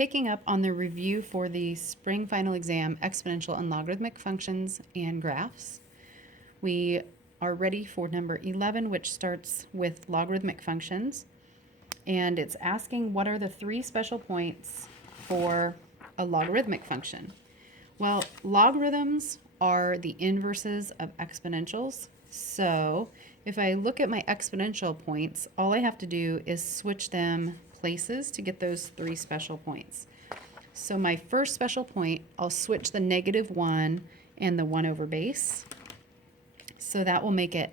picking up on the review for the spring final exam, exponential and logarithmic functions and graphs. We are ready for number 11, which starts with logarithmic functions. And it's asking what are the three special points for a logarithmic function. Well, logarithms are the inverses of exponentials. So if I look at my exponential points, all I have to do is switch them places to get those three special points. So my first special point, I'll switch the -1 and the 1 over base. So that will make it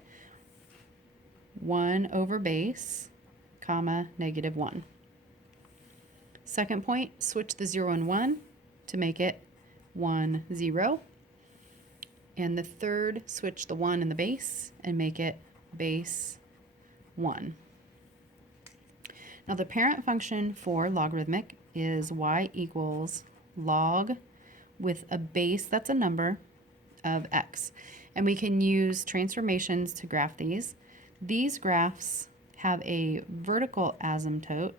1 over base, comma, -1. Second point, switch the 0 and 1 to make it 1, 0. And the third, switch the 1 and the base and make it base 1. Now the parent function for logarithmic is y equals log with a base that's a number of x. And we can use transformations to graph these. These graphs have a vertical asymptote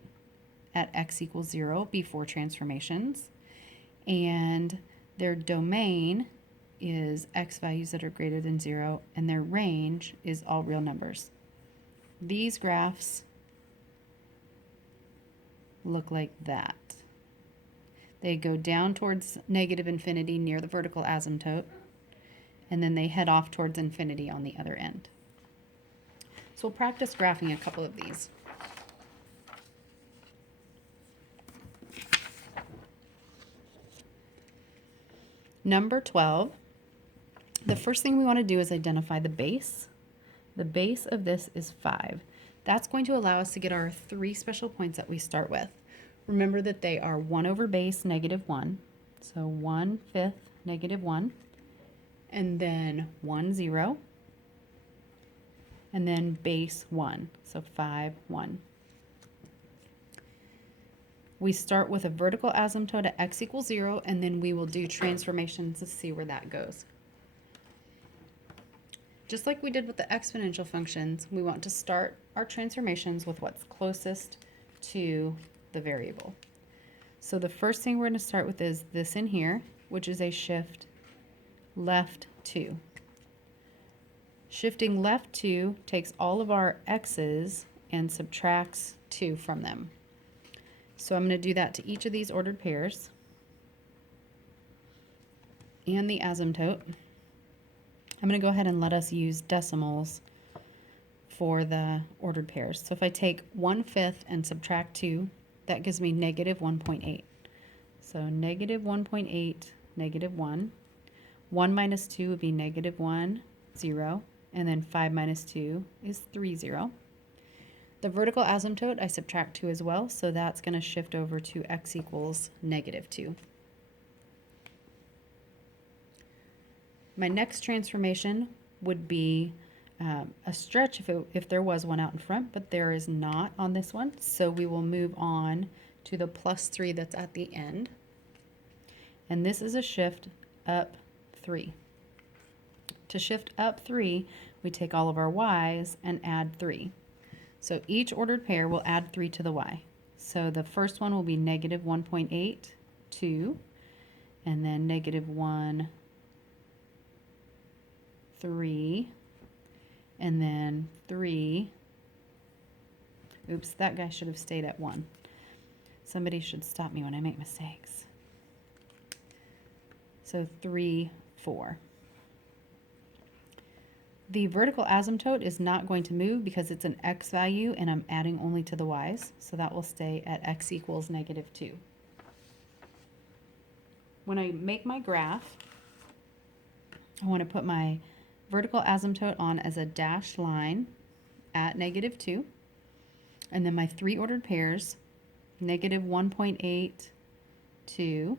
at x equals 0 before transformations. And their domain is x values that are greater than 0, and their range is all real numbers. These graphs look like that. They go down towards -infinity near the vertical asymptote, and then they head off towards infinity on the other end. So we'll practice graphing a couple of these. Number 12, the first thing we want to do is identify the base. The base of this is 5. That's going to allow us to get our three special points that we start with. Remember that they are 1 over base, -1. So 1/5, -1. And then 1, 0. And then base 1. So 5, 1. We start with a vertical asymptote at x equals 0, and then we will do transformations to see where that goes. Just like we did with the exponential functions, we want to start our transformations with what's closest to the variable. So the first thing we're going to start with is this in here, which is a shift left 2. Shifting left 2 takes all of our x's and subtracts 2 from them. So I'm going to do that to each of these ordered pairs and the asymptote. I'm going to go ahead and let us use decimals for the ordered pairs. So if I take 1/5 and subtract 2, that gives me -1.8. So -1.8, -1. 1 minus 2 would be -1, 0. And then 5 minus 2 is 3, 0. The vertical asymptote, I subtract 2 as well, so that's going to shift over to x equals -2. My next transformation would be a stretch if there was one out in front, but there is not on this one. So we will move on to the +3 that's at the end. And this is a shift up 3. To shift up 3, we take all of our y's and add 3. So each ordered pair will add 3 to the y. So the first one will be -1.8, 2, and then -1, 3, and then 3. Oops, that guy should have stayed at 1. Somebody should stop me when I make mistakes. So 3, 4. The vertical asymptote is not going to move because it's an x value and I'm adding only to the y's, so that will stay at x equals -2. When I make my graph, I want to put my vertical asymptote on as a dashed line at -2, and then my three ordered pairs, -1.8, 2,